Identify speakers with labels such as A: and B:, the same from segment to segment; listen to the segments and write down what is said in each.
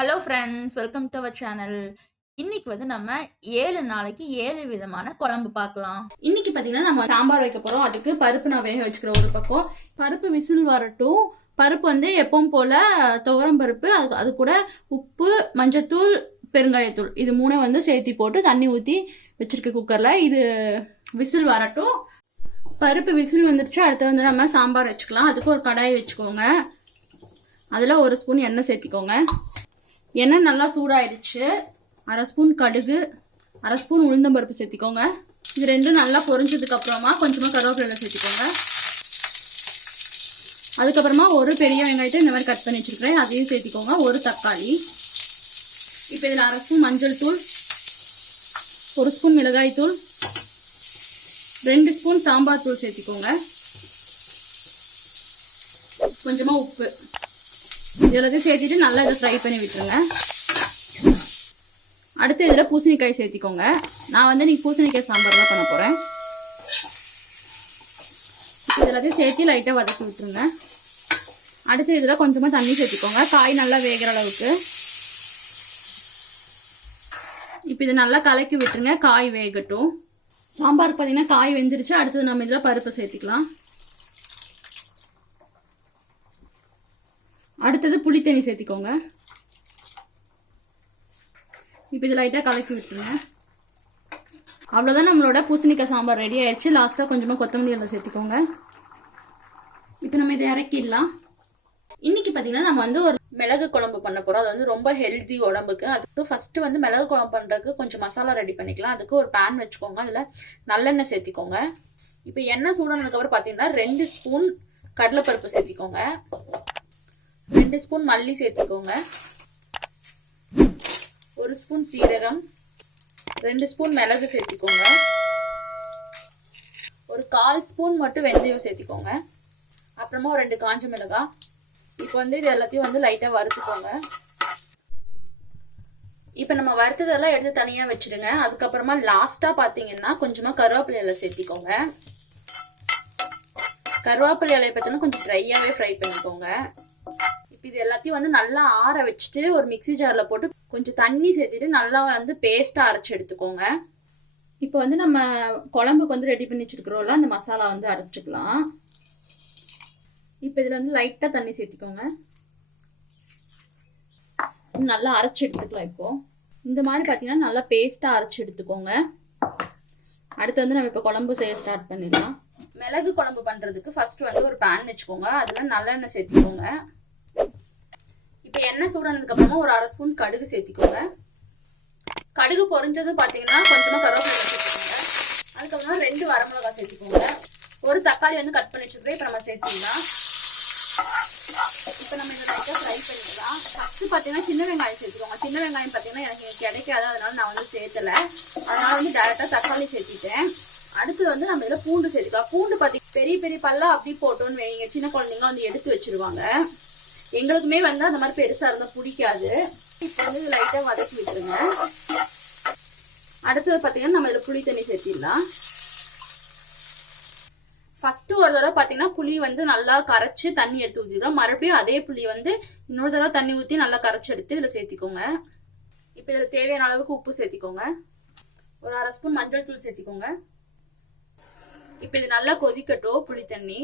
A: Hello friends welcome to our channel இன்னைக்கு வந்து நம்ம ஏழு நாளைக்கு ஏழு விதமான குழம்பு பார்க்கலாம்.
B: இன்னைக்கு பார்த்தீங்கன்னா நம்ம சாம்பார் வைக்க போகிறோம் அதுக்கு பருப்பு நான் வேக வச்சுக்கிறேன் ஒரு பக்கம். பருப்பு விசில் வரட்டும். பருப்பு வந்து எப்பவும் போல் துவரம் பருப்பு அது அது கூட உப்பு மஞ்சத்தூள் பெருங்காயத்தூள். இது மூணை வந்து சேர்த்தி போட்டு தண்ணி ஊற்றி வச்சிருக்க குக்கரில் இது விசில் வரட்டும். பருப்பு விசில் வந்துருச்சு. அடுத்து வந்து நம்ம சாம்பார் வச்சுக்கலாம். அதுக்கு ஒரு கடாய் வச்சுக்கோங்க. அதில் ஒரு ஸ்பூன் எண்ணெய் சேர்த்திக்கோங்க. எண்ணெய் நல்லா சூடாயிடுச்சு. அரை ஸ்பூன் கடுகு அரை ஸ்பூன் உளுந்தம்பருப்பு சேர்த்திக்கோங்க. இது ரெண்டும் நல்லா பொரிஞ்சதுக்கப்புறமா கொஞ்சமாக கருவேப்பிலை சேர்த்திக்கோங்க. அதுக்கப்புறமா ஒரு பெரிய வெங்காயத்தை இந்த மாதிரி கட் பண்ணி வச்சுருக்கேன் அதையும் சேர்த்திக்கோங்க. ஒரு தக்காளி. இப்போ இதில் அரை ஸ்பூன் மஞ்சள் தூள் ஒரு ஸ்பூன் மிளகாய் தூள் ரெண்டு ஸ்பூன் சாம்பார் தூள் சேர்த்திக்கோங்க. கொஞ்சமாக உப்பு. இதெல்லாத்தையும் சேர்த்துட்டு நல்லா இதை ஃப்ரை பண்ணி விட்டுருங்க. அடுத்து இதில் பூசணிக்காய் சேர்த்திக்கோங்க. நான் வந்து நீங்கள் பூசணிக்காய் சாம்பார் தான் பண்ண போகிறேன் இது எல்லாத்தையும் சேர்த்து லைட்டாக வதக்கி விட்டுருங்க. அடுத்து இதில் கொஞ்சமாக தண்ணி சேர்த்திக்கோங்க. காய் நல்லா வேகிற அளவுக்கு. இப்போ இதை நல்லா கலக்கி விட்டுருங்க. காய் வேகட்டும். சாம்பார் பார்த்தீங்கன்னா காய் வெந்துருச்சு. அடுத்தது நம்ம இதில் பருப்பு சேர்த்திக்கலாம். அடுத்தது புளி தண்ணி சேர்த்திக்கோங்க. இப்போ இது லைட்டாக கலக்கி விட்டுருங்க. அவ்வளோதான் நம்மளோட பூசணிக்காய் சாம்பார் ரெடி ஆயிடுச்சு. லாஸ்ட்டாக கொஞ்சமாக கொத்தமல்லி எல்லாம் சேர்த்துக்கோங்க. இப்போ நம்ம இதை இறக்கிடலாம். இன்றைக்கி பார்த்தீங்கன்னா நம்ம வந்து ஒரு மிளகு குழம்பு பண்ண போகிறோம் அது வந்து ரொம்ப ஹெல்தி உடம்புக்கு. அதுக்கு ஃபஸ்ட்டு வந்து மிளகு குழம்பு பண்ணுறதுக்கு கொஞ்சம் மசாலா ரெடி பண்ணிக்கலாம். அதுக்கு ஒரு பேன் வச்சுக்கோங்க. அதில் நல்லெண்ணெய் சேர்த்திக்கோங்க. இப்போ எண்ணெய் சூடானதுக்கப்புறம் பார்த்தீங்கன்னா ரெண்டு ஸ்பூன் கடலைப்பருப்பு சேர்த்திக்கோங்க. ரெண்டு ஸ்பூன் மல்லி சேர்த்துக்கோங்க. ஒரு ஸ்பூன் சீரகம் ரெண்டு ஸ்பூன் மிளகு சேர்த்துக்கோங்க. ஒரு கால் ஸ்பூன் மட்டும் வெந்தயம் சேர்த்துக்கோங்க. அப்புறமா ஒரு ரெண்டு காஞ்ச மிளகாய் இப்போ வந்து இது எல்லாத்தையும் வந்து லைட்டாக வறுத்துக்கோங்க. இப்போ நம்ம வறுத்ததெல்லாம் எடுத்து தனியாக வச்சுடுங்க. அதுக்கப்புறமா லாஸ்ட்டாக பார்த்தீங்கன்னா கொஞ்சமாக கருவேப்பிலை இலை சேர்த்திக்கோங்க. கருவேப்பிலை இலையை பார்த்தோன்னா கொஞ்சம் ட்ரையாகவே ஃப்ரை பண்ணிக்கோங்க. இப்போ இது எல்லாத்தையும் வந்து நல்லா ஆற வச்சுட்டு ஒரு மிக்ஸி ஜாரில் போட்டு கொஞ்சம் தண்ணி சேர்த்துட்டு நல்லா வந்து பேஸ்ட்டாக அரைச்சி எடுத்துக்கோங்க. இப்போ வந்து நம்ம குழம்புக்கு வந்து ரெடி பண்ணி வச்சுருக்குறோம்ல அந்த மசாலா வந்து அரைச்சிக்கலாம். இப்போ இதில் வந்து லைட்டாக தண்ணி சேர்த்துக்கோங்க. நல்லா அரைச்சி எடுத்துக்கலாம் இப்போ. இந்த மாதிரி பார்த்தீங்கன்னா நல்லா பேஸ்ட்டாக அரைச்சி எடுத்துக்கோங்க. அடுத்து வந்து நம்ம இப்போ குழம்பு செய்ய ஸ்டார்ட் பண்ணிடலாம். மிளகு குழம்பு பண்ணுறதுக்கு ஃபஸ்ட்டு வந்து ஒரு பேன் வச்சுக்கோங்க. அதில் நல்லெண்ணெய் சேர்த்திக்கோங்க. இப்போ எண்ணெய் சூடானதுக்கு அப்புறமா ஒரு அரை ஸ்பூன் கடுகு சேர்த்திக்கோங்க. கடுகு பொரிஞ்சது பார்த்தீங்கன்னா கொஞ்சமாக கருவேப்பிலை சேர்த்துக்கோங்க. அதுக்கப்புறமா ரெண்டு வரமிளகா சேர்த்துக்கோங்க. ஒரு தக்காளி வந்து கட் பண்ணி வச்சுக்கிறேன் இப்போ நம்ம சேர்த்துக்கலாம் இப்போ நம்ம இதை லைட்டாக ஃப்ரை பண்ணிக்கலாம் ஃபஸ்ட்டு பார்த்தீங்கன்னா சின்ன வெங்காயம் சேர்த்துக்கோங்க. சின்ன வெங்காயம் பார்த்தீங்கன்னா எனக்கு கிடைக்காது. அதனால நான் வந்து சேர்த்தலை. அதனால வந்து டேரெக்டாக தக்காளி சேர்த்திட்டேன். அடுத்து வந்து நம்ம இதில் பூண்டு சேர்த்துக்கலாம். பூண்டு பார்த்தீங்கன்னா பெரிய பெரிய பல்லாக அப்படி போட்டோன்னு வைங்க. சின்ன குழந்தைங்களாம் வந்து எடுத்து வச்சிருவாங்க. எங்களுக்குமே வந்து அந்த மாதிரி பெருசாக இருந்தால் பிடிக்காது. இப்போ வந்து லைட்டாக வதக்கி விட்டுருங்க. அடுத்தது பார்த்தீங்கன்னா நம்ம இதில் புளி தண்ணி சேர்த்திடலாம். ஃபஸ்ட்டு ஒரு தடவை பார்த்தீங்கன்னா புளி வந்து நல்லா கரைச்சி தண்ணி எடுத்து ஊற்றிக்கிறோம் மறுபடியும் அதே புளி வந்து இன்னொரு தடவை தண்ணி ஊற்றி நல்லா கரைச்சி எடுத்து இதில் சேர்த்திக்கோங்க. இப்போ இதில் தேவையான அளவுக்கு உப்பு சேர்த்திக்கோங்க. ஒரு அரை ஸ்பூன் மஞ்சள் தூள் சேர்த்திக்கோங்க. இப்போ இது நல்லா கொதிக்கட்டும் புளி தண்ணி.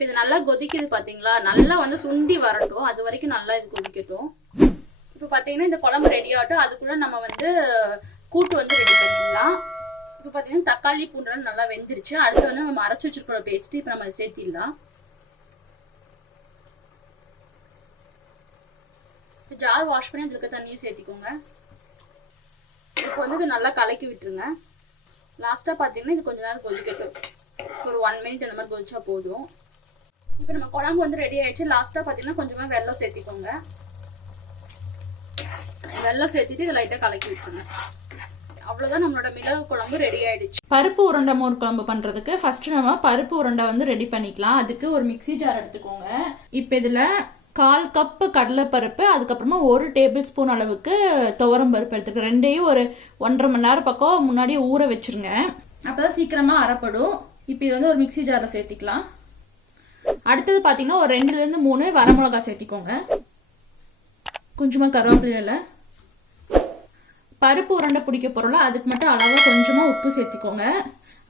B: இப்போ இது நல்லா கொதிக்குது பார்த்தீங்களா நல்லா வந்து சுண்டி வரட்டும். அது வரைக்கும் நல்லா இது கொதிக்கட்டும். இப்போ பார்த்தீங்கன்னா இந்த குழம்பு ரெடி ஆகட்டும். அதுக்குள்ளே நம்ம வந்து கூட்டு வந்து ரெடி பண்ணிடலாம் இப்போ பார்த்தீங்கன்னா தக்காளி பூண்டெல்லாம் நல்லா வெந்துருச்சு. அடுத்து வந்து நம்ம அரைச்சி வச்சிருக்கிற பேஸ்ட்டு இப்போ நம்ம அதை சேர்த்திடலாம். இப்போ ஜார் வாஷ் பண்ணி அதில் இருக்க தண்ணியும் சேர்த்திக்கோங்க. இப்போ வந்து இதை நல்லா கலக்கி விட்டுருங்க. லாஸ்ட்டாக பார்த்தீங்கன்னா இது கொஞ்ச நேரம் கொதிக்கட்டும். ஒரு ஒன் மினிட் அந்த மாதிரி கொதிச்சா போதும். இப்போ நம்ம குழம்பு வந்து ரெடி ஆயிடுச்சு. லாஸ்ட்டாக பார்த்தீங்கன்னா கொஞ்சமாக வெல்லம் சேர்த்திக்கோங்க. வெல்லம் சேர்த்துட்டு இதை லைட்டாக கலக்கி விட்டுருங்க. அவ்வளோதான் நம்மளோட மிளகு குழம்பு ரெடி ஆயிடுச்சு.
A: பருப்பு உருண்டை மோர் குழம்பு பண்ணுறதுக்கு ஃபஸ்ட்டு நம்ம பருப்பு உருண்டை வந்து ரெடி பண்ணிக்கலாம். அதுக்கு ஒரு மிக்ஸி ஜார் எடுத்துக்கோங்க. இப்போ இதில் கால் கப்பு கடலைப்பருப்பு அதுக்கப்புறமா ஒரு டேபிள் ஸ்பூன் அளவுக்கு துவரம் பருப்பு எடுத்துக்க ரெண்டையும் ஒரு ஒன்றரை மணி நேரம் பக்கம் முன்னாடியே ஊற வச்சிருங்க. அப்போ தான் சீக்கிரமாக அரைப்படும். இப்போ இது வந்து ஒரு மிக்ஸி ஜாரில் சேர்த்திக்கலாம். அடுத்தது பார்த்தீங்கன்னா ஒரு ரெண்டுலேருந்து மூணு வரமிளகா சேர்த்திக்கோங்க. கொஞ்சமாக கருவேப்பிலையில். பருப்பு உருண்டை பிடிக்க போகிறோம்ல அதுக்கு மட்டும் அளவாக கொஞ்சமாக உப்பு சேர்த்திக்கோங்க.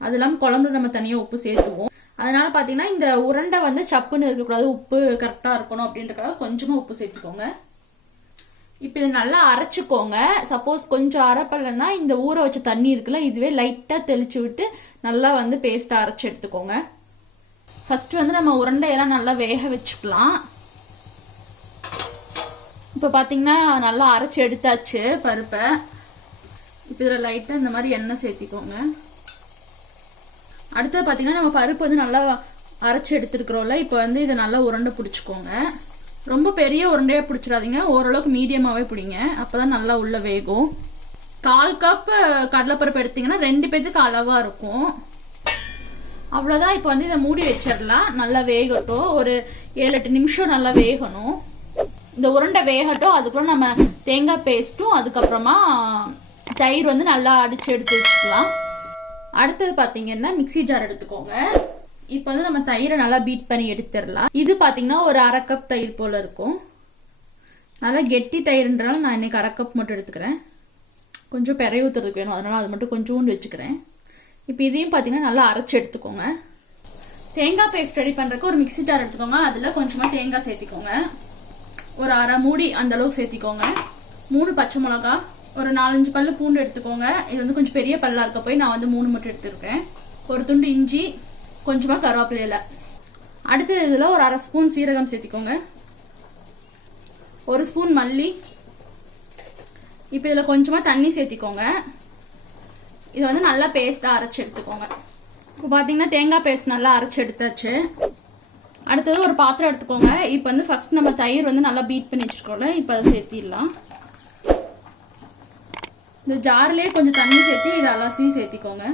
A: அது இல்லாமல் குழம்புல நம்ம தனியாக உப்பு சேர்த்துவோம். அதனால் பார்த்தீங்கன்னா இந்த உருண்டை வந்து சப்புன்னு இருக்கக்கூடாது உப்பு கரெக்டாக இருக்கணும் அப்படின்றக்காக கொஞ்சமாக உப்பு சேர்த்துக்கோங்க. இப்போ இது நல்லா அரைச்சிக்கோங்க. சப்போஸ் கொஞ்சம் அரைப்பலைன்னா இந்த ஊற வச்ச தண்ணி இருக்குல்ல இதுவே லைட்டாக தெளிச்சு விட்டு நல்லா வந்து பேஸ்ட்டாக அரைச்சி எடுத்துக்கோங்க. ஃபஸ்ட்டு வந்து நம்ம உருண்டையெல்லாம் நல்லா வேக வச்சுக்கலாம். இப்போ பார்த்தீங்கன்னா நல்லா அரைச்சி எடுத்தாச்சு பருப்பை. இப்போ இதில் லைட்டாக இந்த மாதிரி எண்ணெய் சேர்த்திக்கோங்க. அடுத்தது பார்த்தீங்கன்னா நம்ம பருப்பு வந்து நல்லா அரைச்சி எடுத்துருக்குறோம்ல இப்போ வந்து இதை நல்லா உருண்டை பிடிச்சிக்கோங்க. ரொம்ப பெரிய உருண்டையாக பிடிச்சிடாதீங்க. ஓரளவுக்கு மீடியமாகவே பிடிங்க. அப்போ தான் நல்லா உள்ள வேகும். கால் கப் கடலைப்பருப்பு எடுத்தீங்கன்னா ரெண்டு பேர்த்துக்கு அளவாக இருக்கும். அவ்வளோதான் இப்போ வந்து இதை மூடி வச்சிடலாம். நல்லா வேகட்டும். ஒரு ஏழு எட்டு நிமிஷம் நல்லா வேகணும். இந்த உருண்டை வேகட்டும். அதுக்குள்ள நம்ம தேங்காய் பேஸ்ட்டும் அதுக்கப்புறமா தயிர் வந்து நல்லா அடித்து எடுத்து வச்சுக்கலாம். அடுத்தது பார்த்தீங்கன்னா மிக்ஸி ஜார் எடுத்துக்கோங்க. இப்போ வந்து நம்ம தயிரை நல்லா பீட் பண்ணி எடுத்துடலாம். இது பார்த்தீங்கன்னா ஒரு அரை கப் தயிர் போல் இருக்கும். நல்லா கெட்டி தயிர்ன்றாலும் நான் இன்றைக்கி அரை கப் மட்டும் எடுத்துக்கிறேன். கொஞ்சம் பிறைய ஊற்றுறதுக்கு வேணும். அதனால் அது மட்டும் கொஞ்சோண்டு வச்சுக்கிறேன். இப்போ இதையும் பார்த்தீங்கன்னா நல்லா அரைச்சி எடுத்துக்கோங்க. தேங்காய் பேஸ்ட் ரெடி பண்ணுறதுக்கு ஒரு மிக்ஸி ஜார் எடுத்துக்கோங்க. அதில் கொஞ்சமாக தேங்காய் சேர்த்திக்கோங்க. ஒரு அரை மூடி அந்த அளவுக்கு சேர்த்திக்கோங்க. மூணு பச்சை மிளகா ஒரு நாலஞ்சு பல்லு பூண்டு எடுத்துக்கோங்க. இது வந்து கொஞ்சம் பெரிய பல்லாக இருக்க போய் நான் வந்து மூணு மட்டும் எடுத்துருக்கேன். ஒரு துண்டு இஞ்சி கொஞ்சமாக கருவேப்பிலையில் அடுத்தது இதில் ஒரு அரை ஸ்பூன் சீரகம் சேர்த்திக்கோங்க. ஒரு ஸ்பூன் மல்லி. இப்போ இதில் கொஞ்சமாக தண்ணி சேர்த்திக்கோங்க. இது வந்து நல்லா பேஸ்ட்டாக அரைச்சி எடுத்துக்கோங்க. இப்போ பார்த்தீங்கன்னா தேங்காய் பேஸ்ட் நல்லா அரைச்சி எடுத்தாச்சு. அடுத்தது ஒரு பாத்திரம் எடுத்துக்கோங்க. இப்போ வந்து ஃபஸ்ட் நம்ம தயிர் வந்து நல்லா பீட் பண்ணி வச்சுருக்கோம்ல இப்போ அதை சேர்த்திடலாம். இந்த ஜார்லேயே கொஞ்சம் தண்ணி சேர்த்து இதை அலசியும் சேர்த்திக்கோங்க.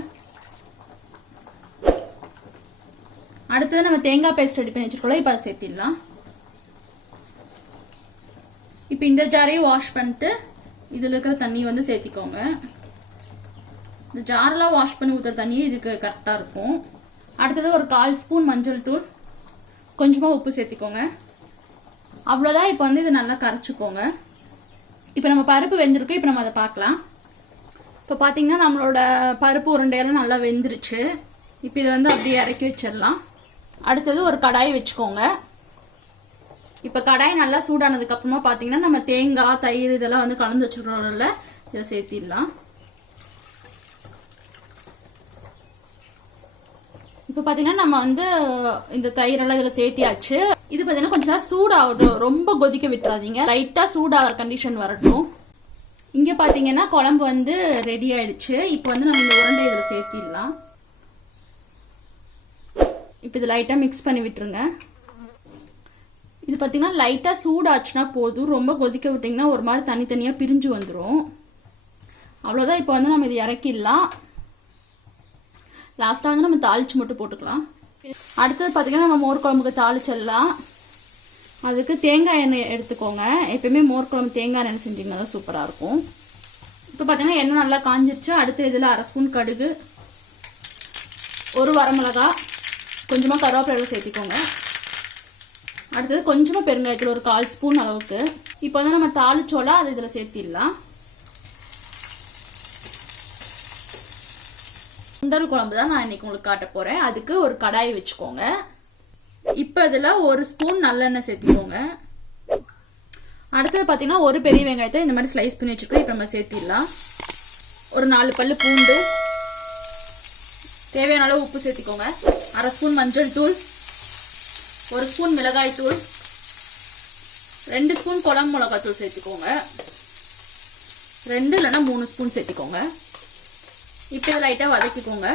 A: அடுத்தது நம்ம தேங்காய் பேஸ்ட் ரெடி பண்ணி வச்சுருக்கோம்ல இப்போ அதை சேர்த்திடலாம். இப்போ இந்த ஜாரையும் வாஷ் பண்ணிட்டு இதில் இருக்கிற தண்ணி வந்து சேர்த்திக்கோங்க. இந்த வாஷ் பண்ணி ஊற்றுற தண்ணியே இதுக்கு கரெக்டாக இருக்கும். அடுத்தது ஒரு கால் ஸ்பூன் மஞ்சள் தூள். கொஞ்சமாக உப்பு சேர்த்திக்கோங்க. அவ்வளோதான் இப்போ வந்து இதை நல்லா கரைச்சிக்கோங்க. இப்போ நம்ம பருப்பு வெந்திருக்கு இப்போ நம்ம அதை பார்க்கலாம். இப்போ பார்த்தீங்கன்னா நம்மளோட பருப்பு உருண்டையெல்லாம் நல்லா வெந்துருச்சு. இப்போ இதை வந்து அப்படியே இறக்கி வச்சிடலாம். அடுத்தது ஒரு கடாய் வச்சுக்கோங்க. இப்போ கடாய் நல்லா சூடானதுக்கப்புறமா பார்த்தீங்கன்னா நம்ம தேங்காய் தயிர் இதெல்லாம் வந்து கலந்து வச்சுக்கிறோம்ல இதை சேர்த்திடலாம். இப்போ பார்த்தீங்கன்னா நம்ம வந்து இந்த தயிரெல்லாம் இதில் சேர்த்தியாச்சு. இது பார்த்தீங்கன்னா கொஞ்சம் நேரம் சூடாகட்டும். ரொம்ப கொதிக்க விட்டுறாதீங்க. லைட்டாக சூடாகிற கண்டிஷன் வரட்டும். இங்கே பார்த்தீங்கன்னா குழம்பு வந்து ரெடி ஆயிடுச்சு. இப்போ வந்து நம்ம இந்த உருண்டை இதில் சேர்த்திடலாம். இப்போ இது லைட்டாக மிக்ஸ் பண்ணி விட்டுருங்க. இது பார்த்தீங்கன்னா லைட்டாக சூடாச்சுன்னா போதும். ரொம்ப கொதிக்க விட்டிங்கன்னா ஒரு மாதிரி தனித்தனியாக பிரிஞ்சு வந்துடும் அவ்வளோதான் இப்போ வந்து நம்ம இது இறக்கிடலாம். லாஸ்ட்டாக வந்து நம்ம தாளிச்சு மட்டும் போட்டுக்கலாம். அடுத்தது பார்த்தீங்கன்னா நம்ம மோர் குழம்புக்கு தாளிச்சிடலாம். அதுக்கு தேங்காய் எண்ணெய் எடுத்துக்கோங்க. எப்பயுமே மோர் குழம்பு தேங்காய் எண்ணெய் செஞ்சிங்கன்னா தான் சூப்பராக இருக்கும். இப்போ பார்த்தீங்கன்னா எண்ணெய் நல்லா காஞ்சிருச்சு. அடுத்து இதில் அரை ஸ்பூன் கடுகு ஒரு வரமிளகா கொஞ்சமாக கருவேப்பிலை சேர்த்திக்கோங்க. அடுத்தது கொஞ்சமாக பெருங்காயத்தில் ஒரு கால் ஸ்பூன் அளவுக்கு. இப்போ வந்து நம்ம தாளிச்சோல அது இதில் சேர்த்திடலாம். சுண்டல் குழம்பு தான் நான் இன்னைக்கு உங்களுக்கு காட்ட போகிறேன் அதுக்கு ஒரு கடாயை வச்சுக்கோங்க. இப்போ இதில் ஒரு ஸ்பூன் நல்லெண்ணெய் சேர்த்திக்கோங்க. அடுத்தது பார்த்தீங்கன்னா ஒரு பெரிய வெங்காயத்தை இந்த மாதிரி ஸ்லைஸ் பண்ணி வச்சுருக்கோம் இப்போ நம்ம சேர்த்திடலாம். ஒரு நாலு பல் பூண்டு. தேவையான அளவு உப்பு சேர்த்திக்கோங்க. அரை ஸ்பூன் மஞ்சள் தூள். ஒரு ஸ்பூன் மிளகாய் தூள். ரெண்டு ஸ்பூன் குழம்பு மிளகாய் தூள் சேர்த்திக்கோங்க. ரெண்டு இல்லைன்னா மூணு ஸ்பூன் சேர்த்திக்கோங்க. இப்போ இதை லைட்டாக வதக்கிக்கோங்க.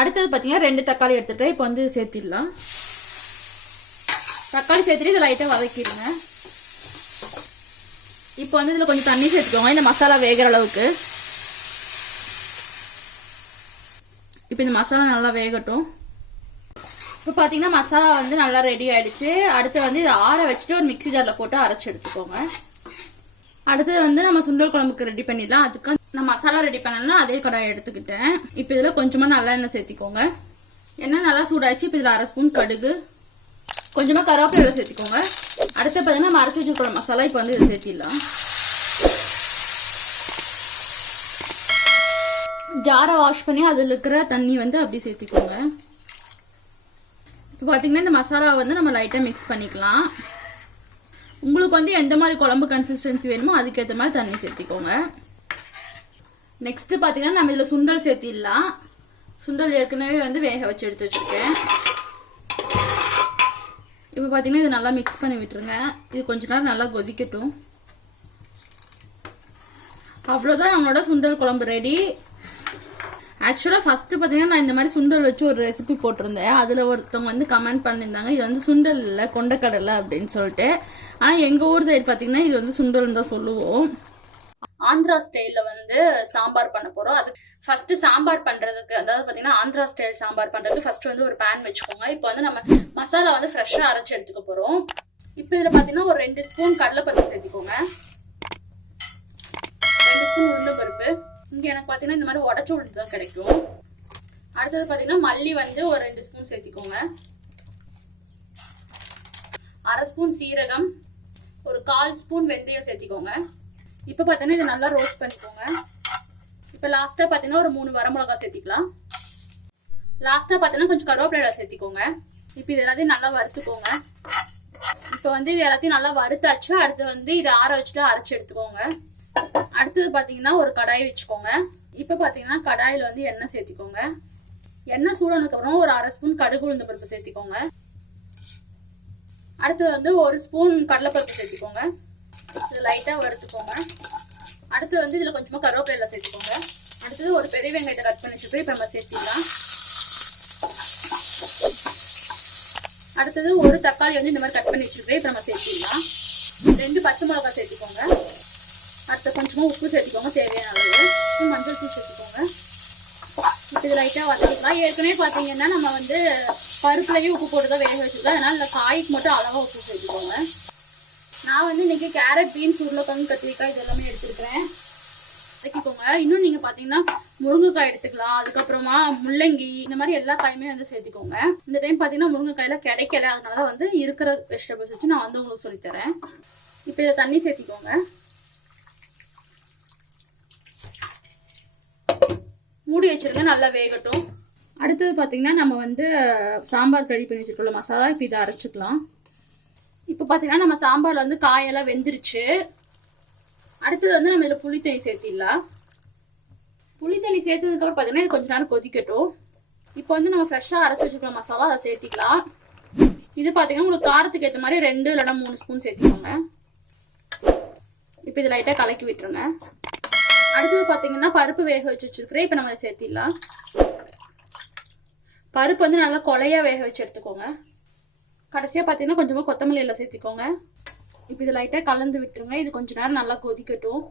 A: அடுத்தது பார்த்தீங்கன்னா ரெண்டு தக்காளி எடுத்துகிட்டு இப்போ வந்து சேர்த்திடலாம். தக்காளி சேர்த்துட்டு இதை லைட்டாக வதக்கிடுங்க. இப்போ வந்து இதில் கொஞ்சம் தண்ணி சேர்த்துக்கோங்க. இந்த மசாலா வேகிற அளவுக்கு. இப்போ இந்த மசாலா நல்லா வேகட்டும். இப்போ பார்த்தீங்கன்னா மசாலா வந்து நல்லா ரெடி ஆகிடுச்சு அடுத்து வந்து இதை ஆற வச்சுட்டு ஒரு மிக்சி ஜாரில் போட்டு அரைச்சி எடுத்துக்கோங்க. அடுத்தது வந்து நம்ம சுண்டல் குழம்புக்கு ரெடி பண்ணிடலாம். அதுக்கு நான் மசாலா ரெடி பண்ணலாம் அதே கடாய் எடுத்துக்கிட்டேன். இப்போ இதில் கொஞ்சமாக நல்லெண்ணெய் சேர்த்திக்கோங்க. எண்ணெய் நல்லா சூடாச்சு இப்போ இதில் அரை ஸ்பூன் கடுகு. கொஞ்சமாக கருவேப்பிலை சேர்த்திக்கோங்க. அடுத்து பார்த்தீங்கன்னா நம்ம அரைச்சி வச்சுருக்கிற மசாலா இப்போ வந்து இதை சேர்த்திடலாம். ஜாரை வாஷ் பண்ணி அதில் இருக்கிற தண்ணி வந்து அப்படி சேர்த்திக்கோங்க. இப்போ பார்த்தீங்கன்னா இந்த மசாலாவை வந்து நம்ம லைட்டாக மிக்ஸ் பண்ணிக்கலாம். உங்களுக்கு வந்து எந்த மாதிரி குழம்பு கன்சிஸ்டன்சி வேணுமோ அதுக்கேற்ற மாதிரி தண்ணி சேர்த்திக்கோங்க. நெக்ஸ்ட்டு பார்த்தீங்கன்னா நம்ம இதில் சுண்டல் சேர்த்திடலாம். சுண்டல் ஏற்கனவே வந்து வேக வச்சு எடுத்து வச்சுருக்கேன். இப்போ பார்த்தீங்கன்னா இது நல்லா மிக்ஸ் பண்ணி விட்டுருங்க. இது கொஞ்ச நேரம் நல்லா கொதிக்கட்டும். அவ்வளோதான் நம்மளோட சுண்டல் குழம்பு ரெடி ஆக்சுவலாக ஃபஸ்ட்டு பார்த்தீங்கன்னா நான் இந்த மாதிரி சுண்டல் வச்சு ஒரு ரெசிபி போட்டிருந்தேன். அதில் ஒருத்தவங்க வந்து கமெண்ட் பண்ணியிருந்தாங்க. இது வந்து சுண்டல் இல்லை கொண்டக்கடலை அப்படின்னு சொல்லிட்டு. ஆனால் எங்கள் ஊர் சைடு பார்த்தீங்கன்னா இது வந்து சுண்டல்னு தான் சொல்லுவோம்.
B: ஆந்திரா ஸ்டைலில் வந்து சாம்பார் பண்ண போகிறோம் அது ஃபஸ்ட்டு சாம்பார் பண்ணுறதுக்கு அதாவது பார்த்தீங்கன்னா ஆந்திரா ஸ்டைல் சாம்பார் பண்ணுறதுக்கு ஃபஸ்ட்டு வந்து ஒரு பேன் வச்சுக்கோங்க. இப்போ வந்து நம்ம மசாலா வந்து ஃப்ரெஷ்ஷாக அரைச்சு எடுத்துக்க போகிறோம் இப்போ இதில் பார்த்தீங்கன்னா ஒரு ரெண்டு ஸ்பூன் கடலைப்பருப்பு சேர்த்துக்கோங்க. ரெண்டு ஸ்பூன் உளுந்த பருப்பு எனக்கு பார்த்தீங்கன்னா இந்த மாதிரி உடச்சு உளுந்து தான் கிடைக்கும். அடுத்தது பார்த்தீங்கன்னா மல்லி வந்து ஒரு ரெண்டு ஸ்பூன் சேர்த்திக்கோங்க. அரை ஸ்பூன் சீரகம். ஒரு கால் ஸ்பூன் வெந்தயம் சேர்த்திக்கோங்க. இப்போ பார்த்தீங்கன்னா இதை நல்லா ரோஸ்ட் பண்ணிக்கோங்க. இப்போ லாஸ்ட்டாக பார்த்தீங்கன்னா ஒரு மூணு வரமிளகா சேர்த்திக்கலாம். லாஸ்ட்டாக பார்த்தீங்கன்னா கொஞ்சம் கருவேப்பிலை சேர்த்திக்கோங்க. இப்போ இது எல்லாத்தையும் நல்லா வறுத்துக்கோங்க. இப்போ வந்து இது எல்லாத்தையும் நல்லா வறுத்தாச்சு. அடுத்து வந்து இதை ஆற வச்சுட்டு அரைச்சி எடுத்துக்கோங்க. அடுத்தது பார்த்தீங்கன்னா ஒரு கடாய் வச்சுக்கோங்க. இப்போ பார்த்தீங்கன்னா கடாயில் வந்து எண்ணெய் சேர்த்திக்கோங்க. எண்ணெய் சூடானதுக்கப்புறம் ஒரு அரை ஸ்பூன் கடுகு உளுந்த பருப்பு சேர்த்திக்கோங்க. அடுத்தது வந்து ஒரு ஸ்பூன் கடலைப்பருப்பு சேர்த்துக்கோங்க. இது லைட்டாக வறுத்துக்கோங்க. அடுத்து வந்து இதில் கொஞ்சமாக கருவேப்பிலை சேர்த்துக்கோங்க. அடுத்தது ஒரு பெரிய வெங்காயத்தை கட் பண்ணி வச்சுட்டு இப்போ நம்ம சேர்த்துக்கலாம் அடுத்தது ஒரு தக்காளி வந்து இந்த மாதிரி கட் பண்ணி வச்சுட்டு இப்போ நம்ம சேர்த்துக்கலாம் ரெண்டு பச்சை மிளகா சேர்த்துக்கோங்க. அடுத்து கொஞ்சமாக உப்பு சேர்த்துக்கோங்க தேவையான அளவு. மஞ்சள் தூள் சேர்த்துக்கோங்க. இது லைட்டாக வதக்கிக்கலாம் ஏற்கனவே பார்த்தீங்கன்னா நம்ம வந்து பருப்புலையும் உப்பு போட்டு தான் வேக வச்சுருக்கோம். அதனால் இந்த காய்க்கு மட்டும் அளவாக உப்பு சேர்த்துக்கோங்க நான் வந்து இன்றைக்கி கேரட் பீன்ஸ் உருளைக்கிழங்கு கத்திரிக்காய் இது எல்லாமே எடுத்துருக்கிறேன். வதக்கிக்கோங்க. இன்னும் நீங்கள் பார்த்தீங்கன்னா முருங்கைக்காய் எடுத்துக்கலாம். அதுக்கப்புறமா முள்ளங்கி இந்த மாதிரி எல்லா காயுமே வந்து சேர்த்துக்கோங்க. இந்த டைம் பார்த்தீங்கன்னா முருங்கைக்காயில கிடைக்கல. அதனால வந்து இருக்கிற வெஜிடபிள்ஸ் வச்சு நான் வந்து உங்களுக்கு சொல்லித்தரேன். இப்போ இதை தண்ணி சேர்த்திக்கோங்க. மூடி வச்சுருங்க நல்லா வேகட்டும். அடுத்தது பார்த்திங்கன்னா நம்ம வந்து சாம்பார் ரெடி பண்ணி வச்சிருக்கோம்ல மசாலா இப்போ இதை அரைச்சிக்கலாம். இப்போ பார்த்திங்கன்னா நம்ம சாம்பாரில் வந்து காயெல்லாம் வெந்துருச்சு. அடுத்தது வந்து நம்ம இதில் புளி தண்ணி சேர்த்திடலாம். புளி தண்ணி சேர்த்ததுக்கப்புறம் பார்த்தீங்கன்னா இது கொஞ்ச நேரம் கொதிக்கட்டும். இப்போ வந்து நம்ம ஃப்ரெஷ்ஷாக அரைச்சி வச்சுருக்க மசாலா அதை சேர்த்திக்கலாம். இது பார்த்தீங்கன்னா உங்களுக்கு காரத்துக்கு ஏற்ற மாதிரி ரெண்டு இல்லைன்னா மூணு ஸ்பூன் சேர்த்திக்கோங்க. இப்போ இது லைட்டாக கலக்கி விட்டுருங்க. அடுத்தது பார்த்தீங்கன்னா பருப்பு வேக வச்சு வச்சிருக்கிறேன். இப்போ நம்ம அதை சேர்த்திடலாம். பருப்பு வந்து நல்லா கொலையாக வேக வச்சு எடுத்துக்கோங்க. கடைசியாக பார்த்தீங்கன்னா கொஞ்சமாக கொத்தமல்லி எல்லாம் சேர்த்திக்கோங்க. இப்போ இது லைட்டாக கலந்து விட்டுருங்க. இது கொஞ்ச நேரம் நல்லா கொதிக்கட்டும்.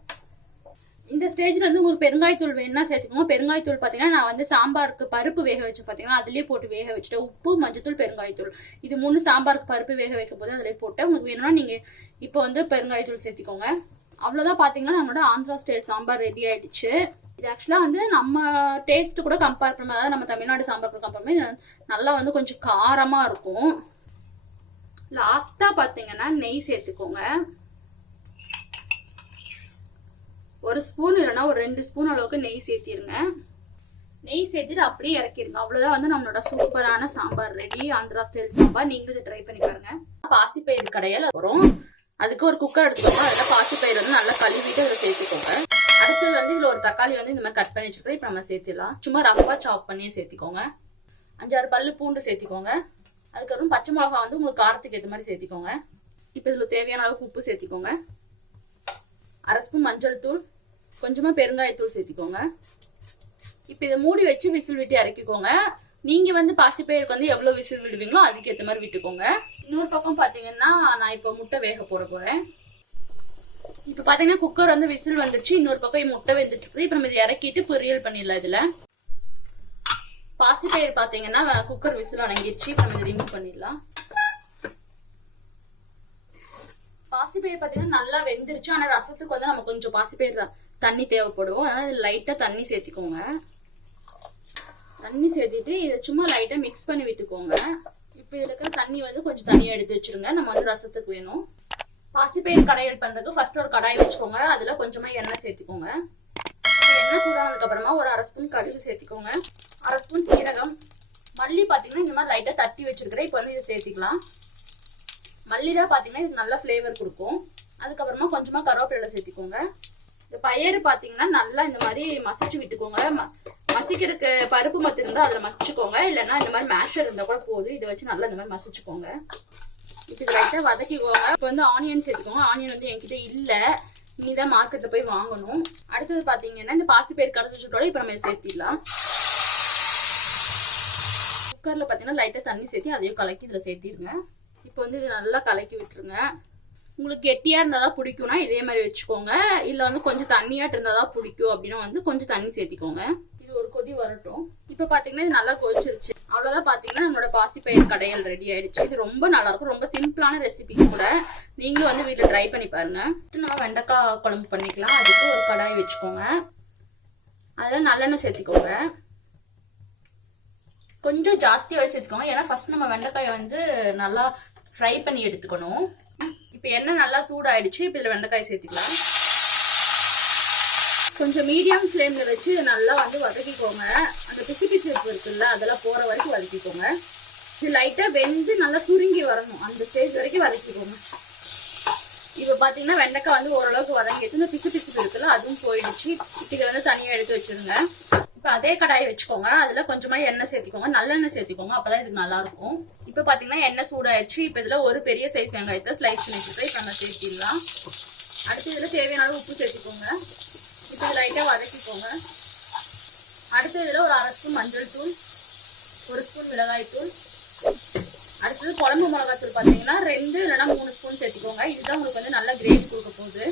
B: இந்த ஸ்டேஜில் வந்து உங்களுக்கு பெருங்காயத்தூள் வேணும்னா சேர்த்துக்கோங்க. பெருங்காயத்தூள் பார்த்தீங்கன்னா நான் வந்து சாம்பாருக்கு பருப்பு வேக வச்சு பார்த்தீங்கன்னா அதுலேயே போட்டு வேக வச்சுட்டேன். உப்பு மஞ்சத்தூள் பெருங்காயத்தூள். இது மூணு சாம்பாருக்கு பருப்பு வேக வைக்கும் போது அதிலே போட்டு உங்களுக்கு வேணும்னா நீங்கள் இப்போ வந்து பெருங்காயத்தூள் சேர்த்திக்கோங்க. அவ்வளோதான் பார்த்தீங்கன்னா நம்மளோட ஆந்திரா ஸ்டைல் சாம்பார் ரெடி ஆயிடுச்சு. இது ஆக்சுவலாக வந்து நம்ம டேஸ்ட் கூட கம்பேர் பண்ணும்போது அதாவது நம்ம தமிழ்நாடு சாம்பார் கூட கம்பேர் பண்ணி நல்லா வந்து கொஞ்சம் காரமாக இருக்கும். லாஸ்ட்டாக பார்த்தீங்கன்னா நெய் சேர்த்துக்கோங்க. ஒரு ஸ்பூன் இல்லைன்னா ஒரு ரெண்டு ஸ்பூன் அளவுக்கு நெய் சேர்த்திருங்க. நெய் சேர்த்துட்டு அப்படியே இறக்கிருங்க. அவ்வளோதான் வந்து நம்மளோட சூப்பரான சாம்பார் ரெடி ஆந்திரா ஸ்டைல் சாம்பார். நீங்களும் இதை ட்ரை பண்ணி பாருங்க. பாசிப்பயிறு கடையில் வரும். அதுக்கு ஒரு குக்கர் எடுத்துக்கோங்க. அதில் பாசிப்பயிறு வந்து நல்லா கழுவிட்டு அதில் சேர்த்துக்கோங்க. அடுத்தது வந்து இதில் ஒரு தக்காளி வந்து இந்த மாதிரி கட் பண்ணி வச்சுக்கிறோம் இப்போ நம்ம சேர்த்திடலாம். சும்மா ரஃபாக சாப் பண்ணியே சேர்த்திக்கோங்க. அஞ்சாறு பல்லு பூண்டு சேர்த்திக்கோங்க. அதுக்கப்புறம் பச்சை மிளகா வந்து உங்களுக்கு காரத்துக்கு ஏற்ற மாதிரி சேர்த்திக்கோங்க. இப்போ இதில் தேவையான அளவுக்கு உப்பு சேர்த்திக்கோங்க. அரை ஸ்பூன் மஞ்சள் தூள். கொஞ்சமாக பெருங்காயத்தூள் சேர்த்திக்கோங்க. இப்போ இதை மூடி வச்சு விசில் விட்டு இறக்கிக்கோங்க. நீங்கள் வந்து பாசிப்பயிருக்கு வந்து எவ்வளோ விசில் விடுவீங்களோ அதுக்கு ஏற்ற மாதிரி விட்டுக்கோங்க. இன்னொரு பக்கம் பார்த்தீங்கன்னா நான் இப்போ முட்டை வேக போட போகிறேன் இப்போ பார்த்தீங்கன்னா குக்கர் வந்து விசில் வந்துருச்சு. இன்னொரு பக்கம் முட்டை வெந்துட்டு இருக்குது. இப்போ நம்ம இதை இறக்கிட்டு பொரியல் பண்ணிடலாம் இதில். பாசிப்பயிர் பார்த்தீங்கன்னா குக்கர் விசில் அடங்கிடுச்சு இப்போ நம்ம இதை ரிமூவ் பண்ணிடலாம். பாசிப்பயிர் பார்த்தீங்கன்னா நல்லா வெந்துருச்சு. ஆனால் ரசத்துக்கு வந்து நம்ம கொஞ்சம் பாசிப்பயிறு தண்ணி தேவைப்படும் அதனால் இது லைட்டாக தண்ணி சேர்த்திக்கோங்க. தண்ணி சேர்த்திட்டு இதை சும்மா லைட்டாக மிக்ஸ் பண்ணி விட்டுக்கோங்க. இப்போ இதில் இருக்கிற தண்ணி வந்து கொஞ்சம் தனியாக எடுத்து வச்சிருங்க. நம்ம வந்து ரசத்துக்கு வேணும். பாசிப்பயிர் கடையல் பண்ணுறதுக்கு ஃபஸ்ட்டு ஒரு கடாய் வச்சுக்கோங்க. அதில் கொஞ்சமாக எண்ணெய் சேர்த்துக்கோங்க. எண்ணெய் சூடானதுக்கப்புறமா ஒரு அரை ஸ்பூன் கடுகு சேர்த்துக்கோங்க. அரை ஸ்பூன் சீரகம். மல்லி பார்த்தீங்கன்னா இந்த மாதிரி லைட்டாக தட்டி வச்சிருக்கிறேன் இப்போ வந்து இதை சேர்த்துக்கலாம். மல்லி தான் பார்த்தீங்கன்னா இதுக்கு நல்ல ஃப்ளேவர் கொடுக்கும். அதுக்கப்புறமா கொஞ்சமாக கருவேப்பிலை சேர்த்திக்கோங்க. பயிறு பார்த்தீங்கன்னா நல்லா இந்த மாதிரி மசிச்சு விட்டுக்கோங்க. ம- மசிக்கிறதுக்கு பருப்பு மத்து இருந்தால் அதில் மசிச்சுக்கோங்க. இல்லைன்னா இந்த மாதிரி மேஷர் இருந்தால் கூட போதும். இதை வச்சு நல்லா இந்த மாதிரி மசிச்சுக்கோங்க. இது லைட்டாக வதக்கிக்கோங்க. இப்போ வந்து ஆனியன் சேர்த்துக்கோங்க. ஆனியன் வந்து என்கிட்ட இல்லை. நீ தான் மார்க்கெட்டில் போய் வாங்கணும். அடுத்தது பார்த்தீங்கன்னா இந்த பாசிப்பயிர் கரைச்சி வச்சுட்டோட இப்போ நம்ம சேர்த்திடலாம். குக்கரில் பார்த்தீங்கன்னா லைட்டாக தண்ணி சேர்த்து அதையும் கலக்கி இதில் சேர்த்திடுங்க. இப்போ வந்து இது நல்லா கலக்கி விட்டுருங்க. உங்களுக்கு கெட்டியாக இருந்தால் தான் பிடிக்கும்னா இதே மாதிரி வச்சுக்கோங்க. இல்லை வந்து கொஞ்சம் தண்ணியாட்டு இருந்தால் தான் பிடிக்கும் அப்படின்னா வந்து கொஞ்சம் தண்ணி சேர்த்திக்கோங்க. இது ஒரு கொதி வரட்டும். இப்போ பார்த்தீங்கன்னா இது நல்லா கொதிச்சிருச்சு. அவ்வளோதான் பார்த்தீங்கன்னா நம்மளோட பாசிப்பயிர் கடையல் ரெடி ஆயிடுச்சு. இது ரொம்ப நல்லாயிருக்கும் ரொம்ப சிம்பிளான ரெசிபி கூட. நீங்களும் வந்து வீட்டில் ட்ரை பண்ணி பாருங்க. நம்ம வெண்டைக்காய் குழம்பு பண்ணிக்கலாம். அதுக்கு ஒரு கடாய் வச்சுக்கோங்க. அதில் நல்லெண்ணெய் சேர்த்திக்கோங்க. கொஞ்சம் ஜாஸ்தியாகவே சேர்த்துக்கோங்க. ஏன்னா ஃபர்ஸ்ட் நம்ம வெண்டைக்காயை வந்து நல்லா ஃப்ரை பண்ணி எடுத்துக்கணும். இப்போ எண்ணெய் நல்லா சூடாயிடுச்சு. இப்போ இதில் வெண்டைக்காய் சேர்த்துக்கலாம். கொஞ்சம் மீடியம் ஃப்ளேமில் வச்சு நல்லா வந்து வதக்கிக்கோங்க. அந்த பிசு பிசுப்பு இருக்குல்ல அதெல்லாம் போகிற வரைக்கும் வதக்கிக்கோங்க. இது லைட்டாக வெந்து நல்லா சுருங்கி வரணும். அந்த ஸ்டேஜ் வரைக்கும் வதக்கிக்கோங்க. இப்போ பார்த்தீங்கன்னா வெண்டைக்காய் வந்து ஓரளவுக்கு வதங்கிட்டு இந்த பிசு பிசுப்பு இருக்குல்ல அதுவும் போயிடுச்சு. இதை வந்து தனியாக எடுத்து வச்சிருங்க. இப்போ அதே கடாயை வச்சுக்கோங்க. அதில் கொஞ்சமாக எண்ணெய் சேர்த்திக்கோங்க. நல்லெண்ணெய் சேர்த்திக்கோங்க. அப்போ தான் இதுக்கு நல்லாயிருக்கும். இப்போ பார்த்தீங்கன்னா எண்ணெய் சூடாயிடுச்சு. இப்போ இதில் ஒரு பெரிய சைஸ் வெங்காயத்தை ஸ்லைஸ் பண்ணி வச்சுருக்கோம் இப்போ நம்ம சேர்த்திடலாம். அடுத்து இதில் தேவையான உப்பு சேர்த்திக்கோங்க. இப்போ லைட்டாக வதக்கிக்கோங்க. அடுத்து இதில் ஒரு அரை ஸ்பூன் மஞ்சள் தூள் ஒரு ஸ்பூன் மிளகாய் தூள். அடுத்தது குழம்பு மிளகாத்தூள் பார்த்தீங்கன்னா ரெண்டு இல்லைன்னா மூணு ஸ்பூன் சேர்த்துக்கோங்க. இதுதான் உங்களுக்கு வந்து நல்ல கிரேவி கொடுக்க போகுது.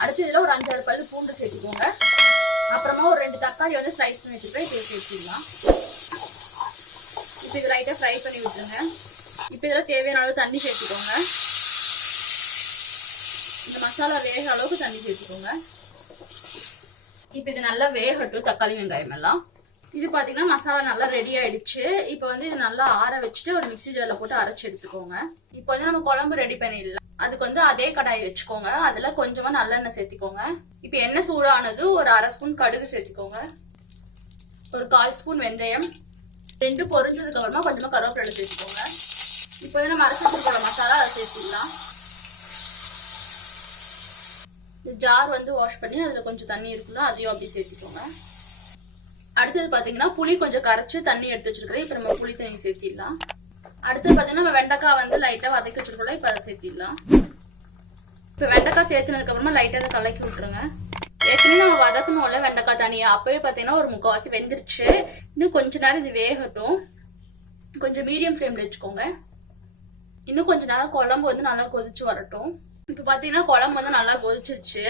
B: அடுத்து இதில் ஒரு அஞ்சாறு பல்லு பூண்டு சேர்த்துக்கோங்க. அப்புறமா ஒரு ரெண்டு தக்காளி வந்து ஸ்லைஸ் பண்ணி வச்சுருக்கேன். இப்போ வச்சுக்கலாம் இப்போ இது லைட்டாக ஃப்ரை பண்ணி விட்டுருங்க. இப்போ இதில் தேவையான அளவு தண்ணி சேர்த்துக்கோங்க. இந்த மசாலா வேக அளவுக்கு தண்ணி சேர்த்துக்கோங்க. இப்போ இது நல்லா வேகட்டும் தக்காளி வெங்காயம் எல்லாம். இது பார்த்தீங்கன்னா மசாலா நல்லா ரெடி ஆயிடுச்சு. இப்போ வந்து இது நல்லா ஆற வச்சுட்டு ஒரு மிக்ஸி ஜாரில் போட்டு அரைச்சி எடுத்துக்கோங்க. இப்போ வந்து நம்ம குழம்பு ரெடி பண்ணிடலாம் அதுக்கு வந்து அதே கடாய் வச்சுக்கோங்க. அதில் கொஞ்சமாக நல்லெண்ணெய் சேர்த்திக்கோங்க. இப்போ எண்ணெய் சூடானது ஒரு அரை ஸ்பூன் கடுகு சேர்த்திக்கோங்க. ஒரு கால் ஸ்பூன் வெந்தயம். ரெண்டு பொரிஞ்சதுக்கு அப்புறமா கொஞ்சமாக கருவேப்பிலை சேர்த்துக்கோங்க. இப்போ வந்து நம்ம அரைச்சி மசாலா அதை சேர்த்துக்கலாம் இந்த ஜார் வந்து வாஷ் பண்ணி அதில் கொஞ்சம் தண்ணி இருக்குல்ல அதையும் அப்படி சேர்த்துக்கோங்க. அடுத்தது பார்த்தீங்கன்னா புளி கொஞ்சம் கரைச்சி தண்ணி எடுத்து வச்சிருக்கிறேன். இப்போ நம்ம புளி தண்ணி சேர்த்திடலாம். அடுத்து பார்த்தீங்கன்னா நம்ம வெண்டைக்காய் வந்து லைட்டாக வதக்கி வச்சிருக்கோம்ல இப்போ அதை சேர்த்திடலாம். இப்போ வெண்டைக்காய் சேர்த்துனதுக்கப்புறமா லைட்டாக அதை கலக்கி விட்டுருங்க. ஏற்கனவே நம்ம வதக்கணும்ல வெண்டைக்காய் தனியாக அப்போயே பார்த்தீங்கன்னா ஒரு முக்கால்வாசி வெந்துருச்சு. இன்னும் கொஞ்ச நேரம் இது வேகட்டும். கொஞ்சம் மீடியம் ஃப்ளேமில் வச்சுக்கோங்க. இன்னும் கொஞ்ச நேரம் குழம்பு வந்து நல்லா கொதிச்சு வரட்டும். இப்போ பார்த்தீங்கன்னா குழம்பு வந்து நல்லா கொதிச்சிருச்சு.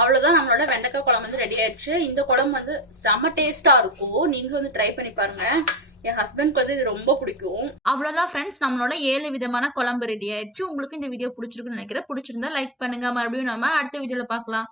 B: அவ்வளோதான் நம்மளோட வெண்டைக்காய் குழம்பு வந்து ரெடி ஆயிடுச்சு. இந்த குழம்பு வந்து செம்ம டேஸ்ட்டாக இருக்கும். நீங்களும் வந்து ட்ரை பண்ணி பாருங்கள் என் ஹஸ்பண்ட்க்கு வந்து இது ரொம்ப பிடிக்கும்.
A: அவ்வளோதான் ஃப்ரெண்ட்ஸ் நம்மளோட ஏழு விதமான குழம்பு ரெடி ஆயிடுச்சு. உங்களுக்கு இந்த வீடியோ பிடிச்சிருக்குன்னு நினைக்கிறேன். பிடிச்சிருந்தா லைக் பண்ணுங்க. மறுபடியும் நம்ம அடுத்த வீடியோல பார்க்கலாம்.